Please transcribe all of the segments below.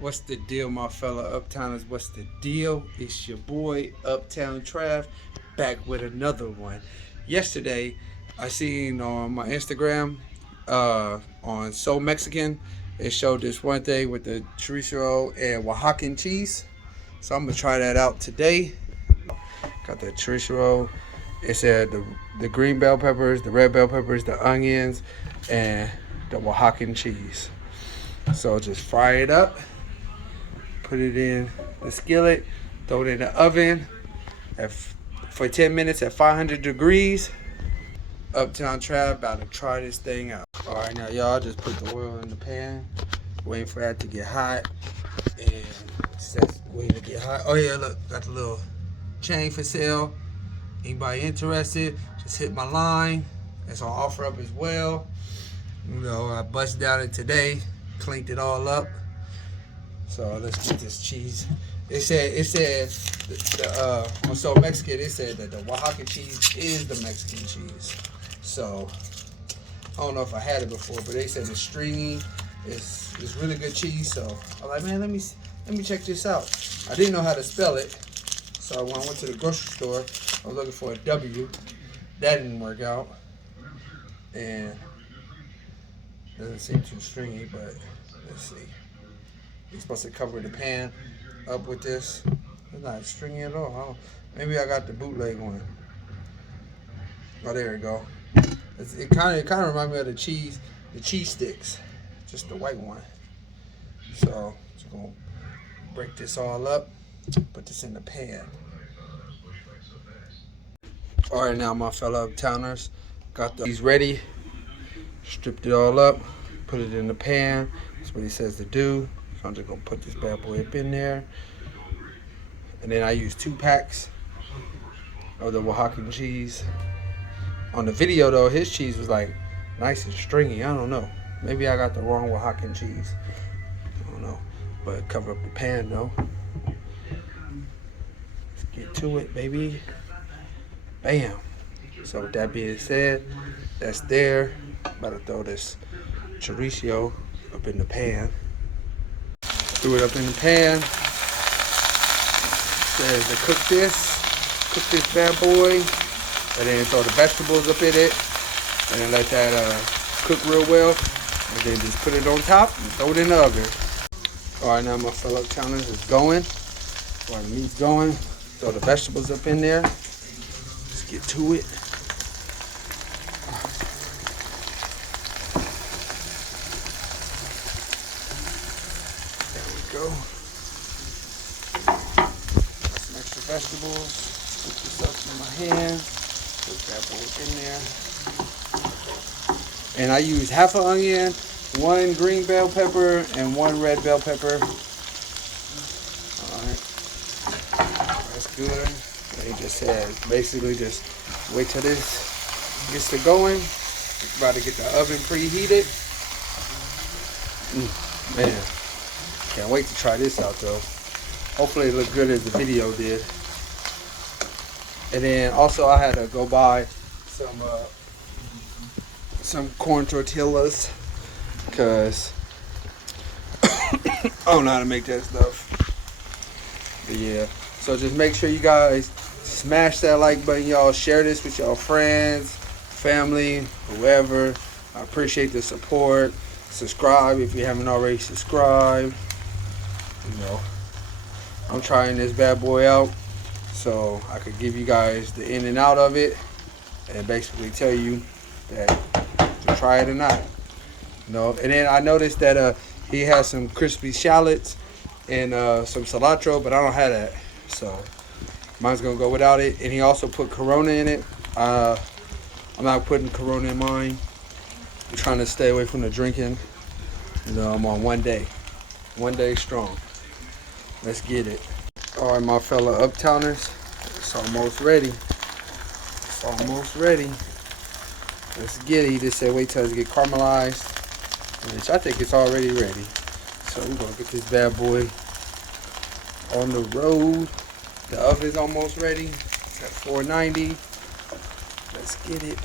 What's the deal, my fellow Uptowners? What's the deal? It's your boy Uptown Trav back with another one. Yesterday, I seen on my Instagram, on Soul Mexican, it showed this one thing with the chorizo and Oaxacan cheese. So I'm gonna try that out today. Got the chorizo. It said the green bell peppers, the red bell peppers, the onions, and the Oaxacan cheese. So just fry it up. Put it in the skillet, throw it in the oven for 10 minutes at 500 degrees. Uptown Trav about to try this thing out. All right, now y'all just put the oil in the pan, waiting for that to get hot, and that's waiting to get hot. Oh yeah, look, got the little chain for sale. Anybody interested? Just hit my line. It's on offer up as well. You know, I busted down it today, cleaned it all up. So let's get this cheese. It said on So Mexican, it said that the Oaxaca cheese is the Mexican cheese. So I don't know if I had it before, but they said it's stringy. It's really good cheese. So I'm like, man, let me check this out. I didn't know how to spell it, so when I went to the grocery store, I was looking for a W. That didn't work out, and it doesn't seem too stringy. But let's see. You're supposed to cover the pan up with this. It's not stringy at all. Maybe I got the bootleg one. Oh, there we go. It kind of reminds me of the cheese sticks, just the white one. So just gonna break this all up, put this in the pan. All right, now my fellow Uptowners, got these ready. Stripped it all up, put it in the pan. That's what he says to do. So I'm just gonna put this bad boy up in there. And then I use 2 packs of the Oaxacan cheese. On the video though, his cheese was like nice and stringy. I don't know. Maybe I got the wrong Oaxacan cheese. I don't know. But cover up the pan though. Let's get to it, baby. Bam. So with that being said, that's there. About to throw this chorizo up in the pan. Threw it up in the pan. Says to cook this bad boy, and then throw the vegetables up in it, and then let that cook real well, and then just put it on top and throw it in the oven. All right, now my fellow counters is going, while the meat's going, throw the vegetables up in there. Let's get to it. There we go. Some extra vegetables. Put this up in my hand. Put that boy in there. And I use half an onion, 1 green bell pepper, and 1 red bell pepper. Alright. That's good. They just said basically just wait till this gets to going. About to get the oven preheated. Man. Can't wait to try this out though. Hopefully it looked good as the video did. And then also I had to go buy some corn tortillas because I don't know how to make that stuff. But yeah, so just make sure you guys smash that like button, y'all. Share this with y'all friends, family, whoever. I appreciate the support. Subscribe if you haven't already subscribed. You know, I'm trying this bad boy out so I could give you guys the in and out of it and basically tell you that to try it or not. You know, and then I noticed that he has some crispy shallots and some cilantro, but I don't have that, so mine's gonna go without it. And he also put Corona in it. I'm not putting Corona in mine. I'm trying to stay away from the drinking. You know, I'm on one day strong. Let's get it. All right, my fellow Uptowners, it's almost ready. It's almost ready. Let's get it. He just said wait till it get caramelized, which I think it's already ready. So we're gonna get this bad boy on the road. The oven's almost ready. It's at 490. Let's get it.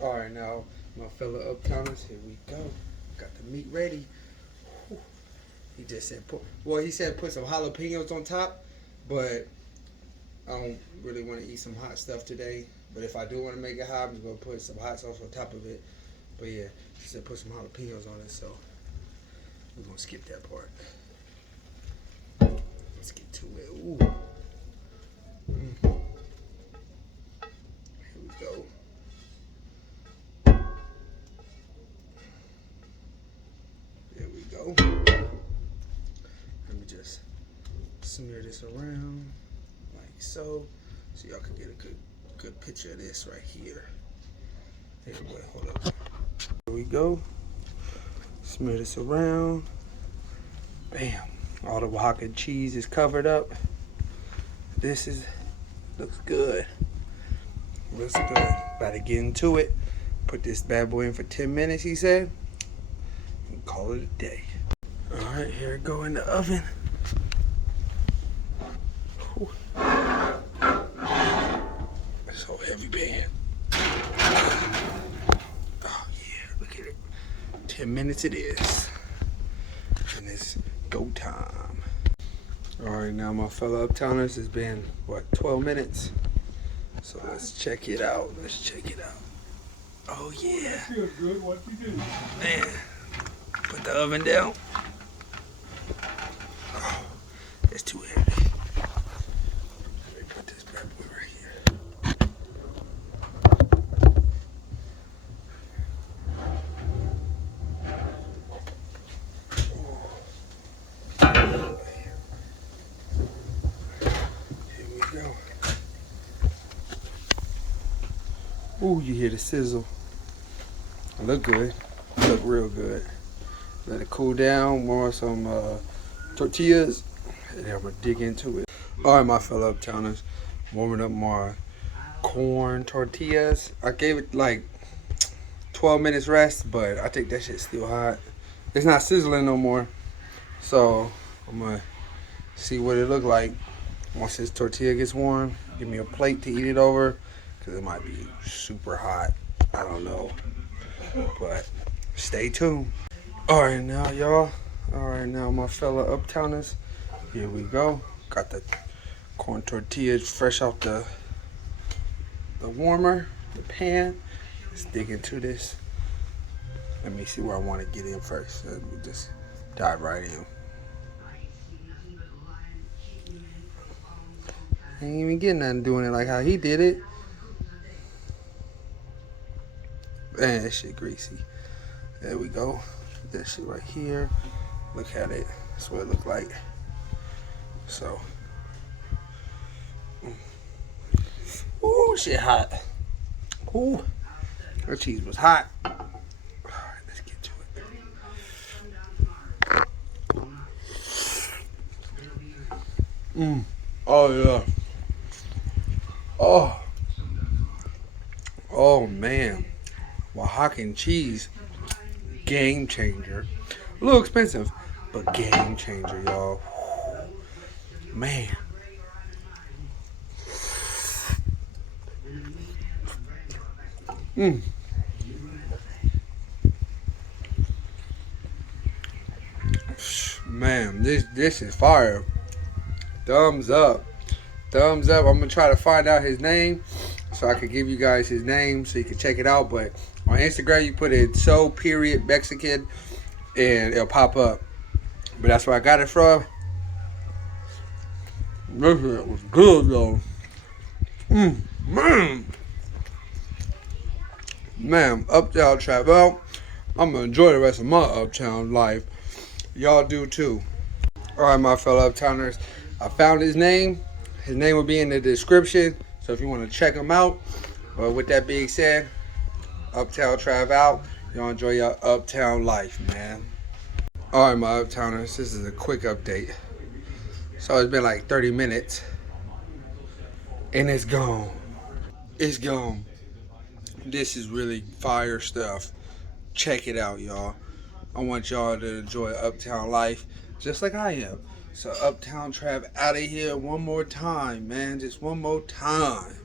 All right, now my fellow Uptowners, here we go. Got the meat ready. Whew. He just said he said put some jalapenos on top, but I don't really want to eat some hot stuff today. But if I do want to make it hot, I'm going to put some hot sauce on top of it. But yeah, he said put some jalapenos on it, so we're going to skip that part. Let's get to it. Ooh. Here we go. There we go. Let me just smear this around like so y'all can get a good picture of this right here. Here, wait, hold up. Here we go. Smear this around. Bam. All the Oaxaca cheese is covered up. Looks good. Looks good. About to get into it. Put this bad boy in for 10 minutes, he said. And call it a day. Alright, here it go in the oven. Whew. So heavy pan. Oh yeah, look at it. 10 minutes it is. And it's go time. Alright, now my fellow Uptowners, it's been, 12 minutes? So let's check it out. Oh yeah. That feels good. What you do? Man, put the oven down. Oh, it's too heavy. Let me put this bad boy right here. Here we go. Ooh, you hear the sizzle. Look good. Look real good. Let it cool down. More some tortillas. And then I'm going to dig into it. Alright, my fellow Uptowners. Warming up my corn tortillas. I gave it like 12 minutes rest, but I think that shit's still hot. It's not sizzling no more. So I'm going to see what it look like. Once this tortilla gets warm, give me a plate to eat it over. Because it might be super hot. I don't know. But stay tuned. Alright now, y'all. Alright now, my fellow Uptowners. Here we go. Got the corn tortillas fresh off the warmer, the pan. Let's dig into this. Let me see where I want to get in first. Let me just dive right in. I ain't even getting nothing doing it like how he did it. Man, that shit greasy. There we go. That shit right here. Look at it. That's what it look like. So. Ooh, shit hot. Ooh. That cheese was hot. Alright, let's get to it. Oh, yeah. Oh, man. Oaxacan cheese, game changer. A little expensive, but game changer, y'all. Man. Man, this is fire. Thumbs up. Thumbs up. I'm gonna try to find out his name so I could give you guys his name so you can check it out. But on Instagram, you put in @so_Mexican and it'll pop up. But that's where I got it from. This shit was good though. Man, Uptown travel. I'm gonna enjoy the rest of my Uptown life. Y'all do too. Alright, my fellow Uptowners. I found his name. His name will be in the description. So if you want to check him out. But with that being said, Uptown Trav out. Y'all enjoy your Uptown life, man. Alright, my Uptowners. This is a quick update. So it's been like 30 minutes. And it's gone. It's gone. This is really fire stuff. Check it out, y'all. I want y'all to enjoy Uptown life just like I am. So Uptown Trav out of here one more time, man. Just one more time.